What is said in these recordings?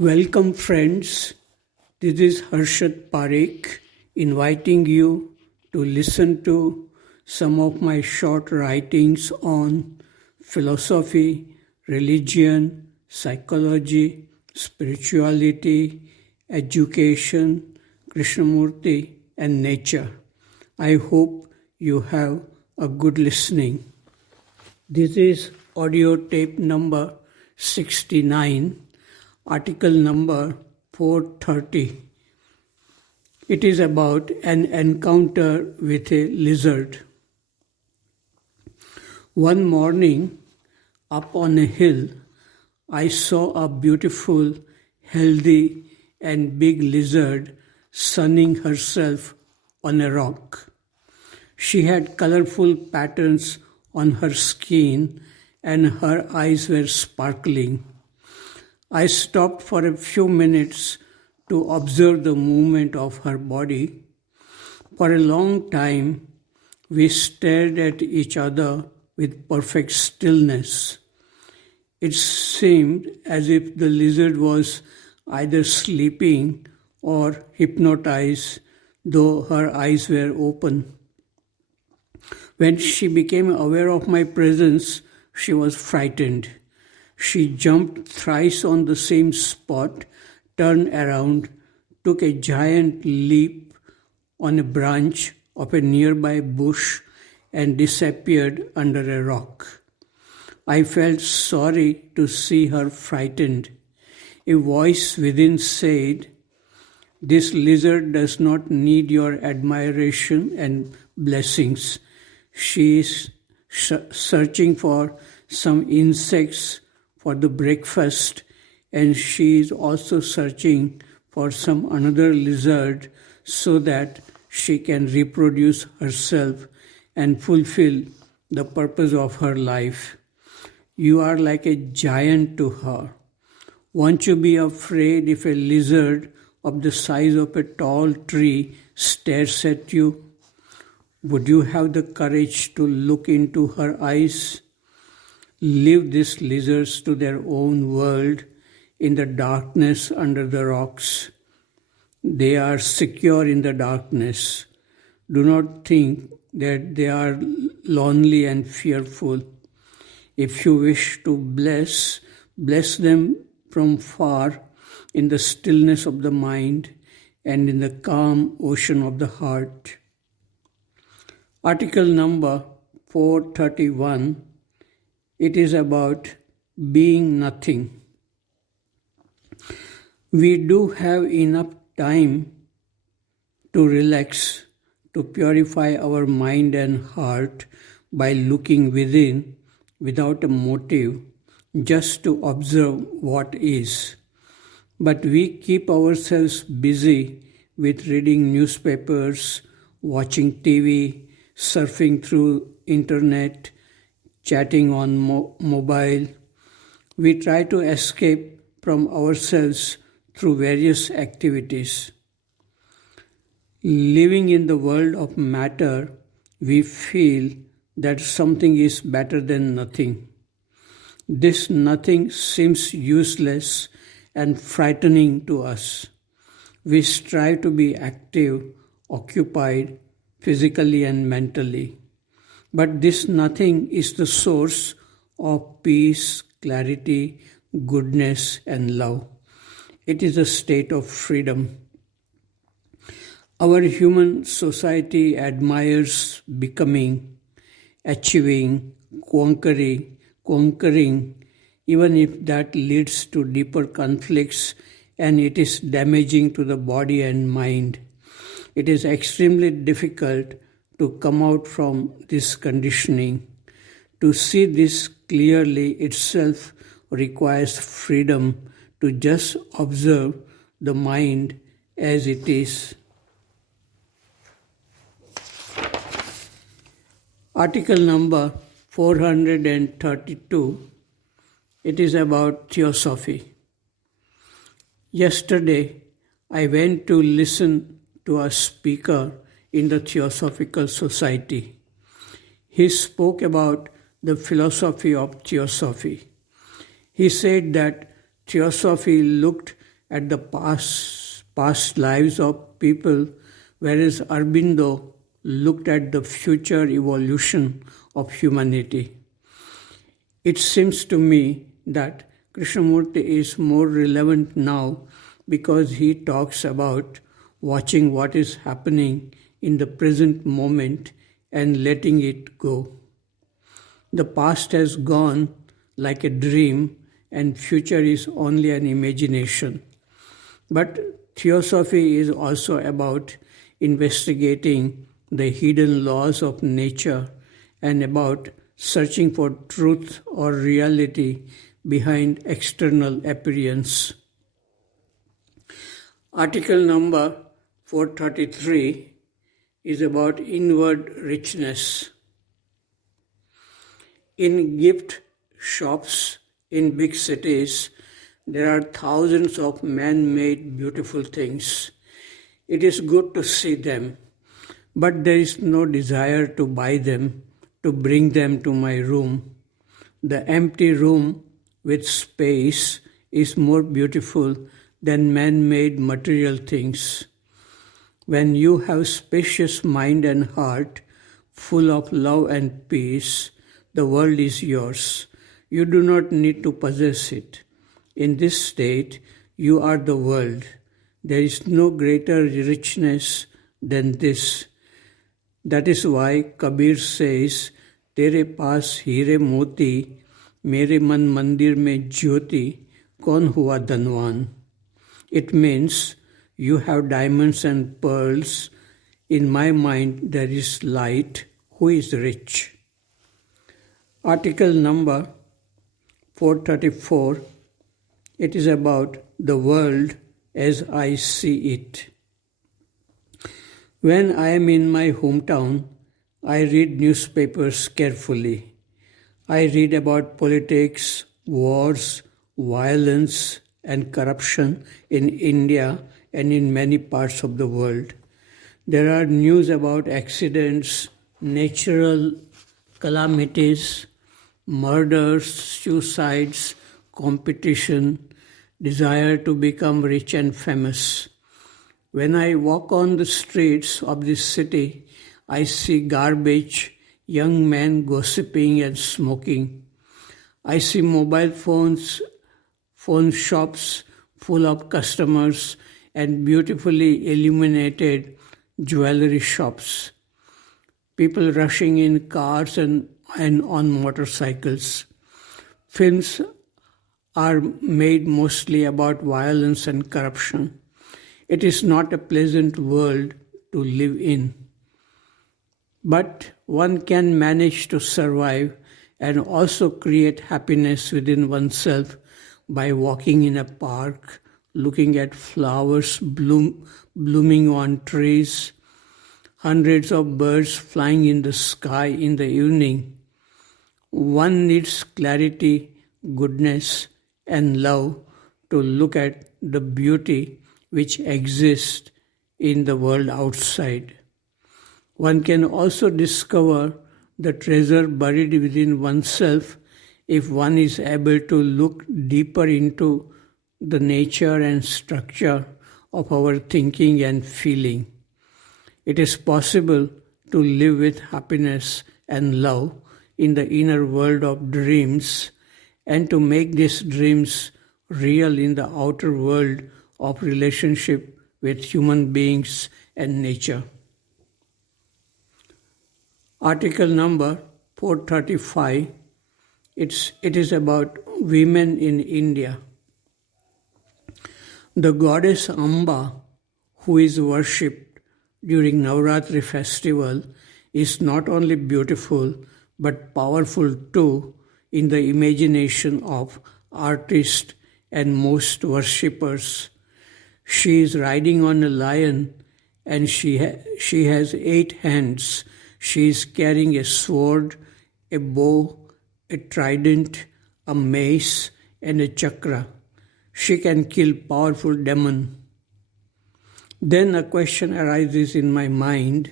Welcome, friends. This is Harshad inviting you to listen to some of my short writings on philosophy, religion, psychology, spirituality, education, Krishnamurti, and nature. I hope you have a good listening. This is audio tape number 69. Article number 430. It is about an encounter with a lizard. One morning, up on a hill, I saw a beautiful, healthy, and big lizard sunning herself on a rock. She had colorful patterns on her skin, and her eyes were sparkling. I stopped for a few minutes to observe the movement of her body. For a long time, we stared at each other with perfect stillness. It seemed as if the lizard was either sleeping or hypnotized, though her eyes were open. When she became aware of my presence, she was frightened. She jumped thrice on the same spot, turned around, took a giant leap on a branch of a nearby bush, and disappeared under a rock. I felt sorry to see her frightened. A voice within said, "This lizard does not need your admiration and blessings. She is searching for some insects for the breakfast, and she is also searching for some another lizard so that she can reproduce herself and fulfill the purpose of her life. You are like a giant to her. Won't you be afraid if a lizard of the size of a tall tree stares at you? Would you have the courage to look into her eyes? Leave these lizards to their own world in the darkness under the rocks. They are secure in the darkness. Do not think that they are lonely and fearful. If you wish to bless them from far in the stillness of the mind and in the calm ocean of the heart." Article number 431. It is about being nothing. We do have enough time to relax, to purify our mind and heart by looking within without a motive, just to observe what is. But we keep ourselves busy with reading newspapers, watching TV, surfing through internet, chatting on mobile. We try to escape from ourselves through various activities. Living in the world of matter, we feel that something is better than nothing. This nothing seems useless and frightening to us. We strive to be active, occupied, physically and mentally. But this nothing is the source of peace, clarity, goodness, and love. It is a state of freedom. Our human society admires becoming, achieving, conquering, even if that leads to deeper conflicts and it is damaging to the body and mind. It is extremely difficult to come out from this conditioning. To see this clearly itself requires freedom to just observe the mind as it is. Article number 432. It is about Theosophy. Yesterday, I went to listen to a speaker in the Theosophical Society. He spoke about the philosophy of Theosophy. He said that Theosophy looked at the past lives of people, whereas Aurobindo looked at the future evolution of humanity. It seems to me that Krishnamurti is more relevant now because he talks about watching what is happening in the present moment and letting it go. The past has gone like a dream and future is only an imagination. But Theosophy is also about investigating the hidden laws of nature and about searching for truth or reality behind external appearance. Article number 433 is about inward richness. In gift shops in big cities, there are thousands of man-made beautiful things. It is good to see them, but there is no desire to buy them, to bring them to my room. The empty room with space is more beautiful than man-made material things. When you have spacious mind and heart, full of love and peace, the world is yours. You do not need to possess it. In this state, you are the world. There is no greater richness than this. That is why Kabir says, Tere paas हीरे मोती, मेरे मन मंदिर में ज्योति, कौन हुआ धनवान? It means, you have diamonds and pearls. In my mind there is light. Who is rich? Article number 434. It is about the world as I see it. When I am in my hometown, I read newspapers carefully. I read about politics, wars, violence, and corruption in India and in many parts of the world. There are news about accidents, natural calamities, murders, suicides, competition, desire to become rich and famous. When I walk on the streets of this city, I see garbage, young men gossiping and smoking. I see mobile phone shops full of customers and beautifully illuminated jewelry shops. People rushing in cars and on motorcycles. Films are made mostly about violence and corruption. It is not a pleasant world to live in. But one can manage to survive and also create happiness within oneself by walking in a park, looking at flowers blooming on trees, hundreds of birds flying in the sky in the evening. One needs clarity, goodness, and love to look at the beauty which exists in the world outside. One can also discover the treasure buried within oneself if one is able to look deeper into the nature and structure of our thinking and feeling. It is possible to live with happiness and love in the inner world of dreams and to make these dreams real in the outer world of relationship with human beings and nature. Article number 435, it is about women in India. The goddess Amba, who is worshipped during Navratri festival, is not only beautiful but powerful too in the imagination of artists and most worshippers. She is riding on a lion and she has 8 hands. She is carrying a sword, a bow, a trident, a mace, and a chakra. She can kill powerful demons. Then a question arises in my mind,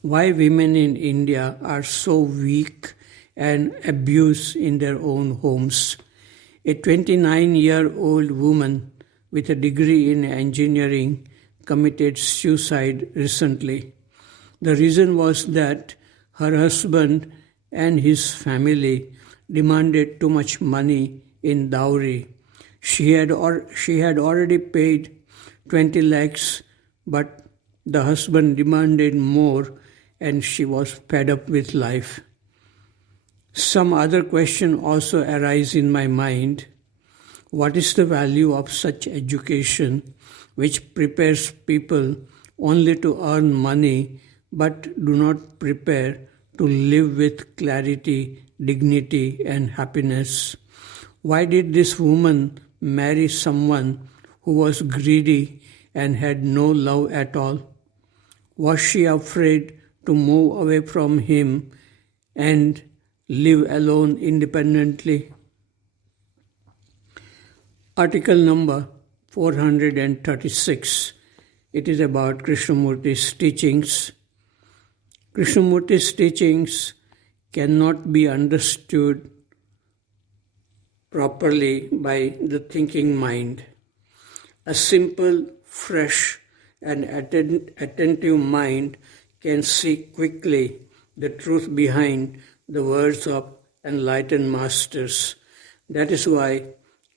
why women in India are so weak and abused in their own homes. A 29-year-old woman with a degree in engineering committed suicide recently. The reason was that her husband and his family demanded too much money in dowry. She had already paid 20 lakhs, but the husband demanded more and she was fed up with life. Some other question also arise in my mind. What is the value of such education which prepares people only to earn money but do not prepare to live with clarity, dignity, and happiness? Why did this woman marry someone who was greedy and had no love at all? Was she afraid to move away from him and live alone independently? Article number 436. It is about Krishnamurti's teachings. Krishnamurti's teachings cannot be understood properly by the thinking mind. A simple, fresh, and attentive mind can see quickly the truth behind the words of enlightened masters. That is why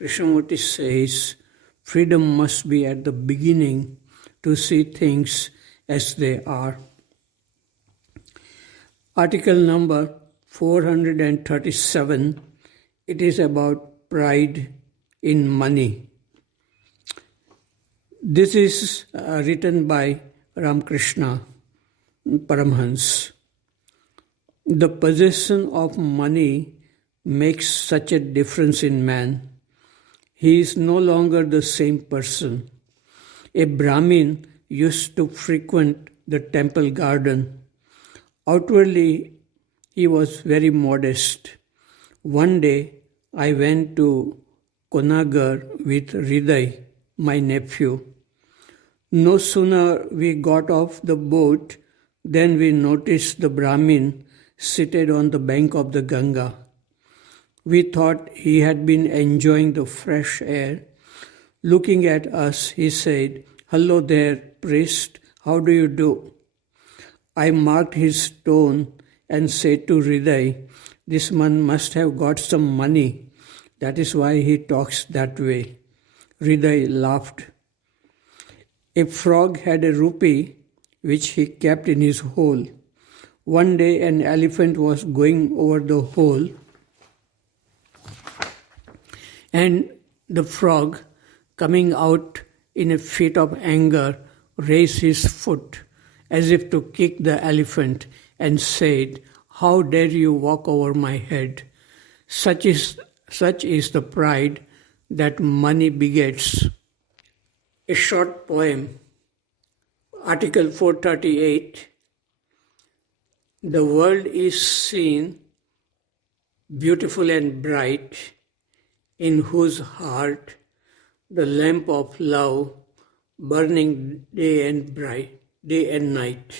Krishnamurti says, freedom must be at the beginning to see things as they are. Article number 437, it is about pride in money. This is written by Ramakrishna Paramhans. The possession of money makes such a difference in man. He is no longer the same person. A Brahmin used to frequent the temple garden. Outwardly, he was very modest. One day, I went to Konagar with Hriday, my nephew. No sooner we got off the boat than we noticed the Brahmin seated on the bank of the Ganga. We thought he had been enjoying the fresh air. Looking at us, he said, "Hello there, priest, how do you do?" I marked his tone and said to Hriday, "This man must have got some money. That is why he talks that way." Hriday laughed. A frog had a rupee which he kept in his hole. One day an elephant was going over the hole, and the frog, coming out in a fit of anger, raised his foot as if to kick the elephant and said, "How dare you walk over my head?" Such is the pride that money begets. A short poem, Article 438. The world is seen beautiful and bright, in whose heart the lamp of love burning day and night.